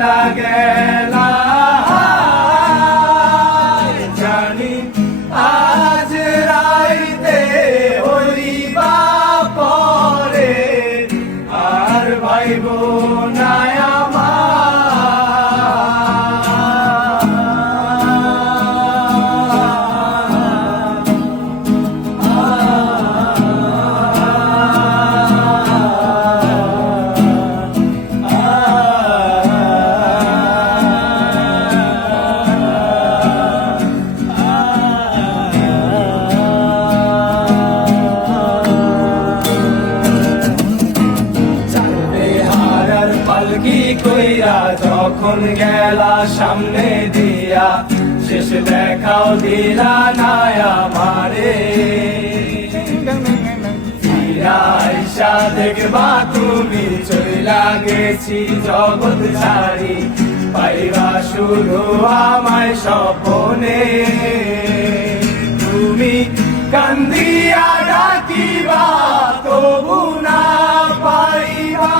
চইলা গেলা জানি আজ রাইতে হইবা পরে আর ভাইব না কি কইরা যখন গেলা সামনে দিয়া শেষ দেখাও দিলা না আমারে আইসা দেখবা তুমি চইলা গেছি জগৎ ছাড়ি পাইবা শুধু আমায় স্বপনে তুমি কান্দিয়া ডাকিবা তবু না পাইবা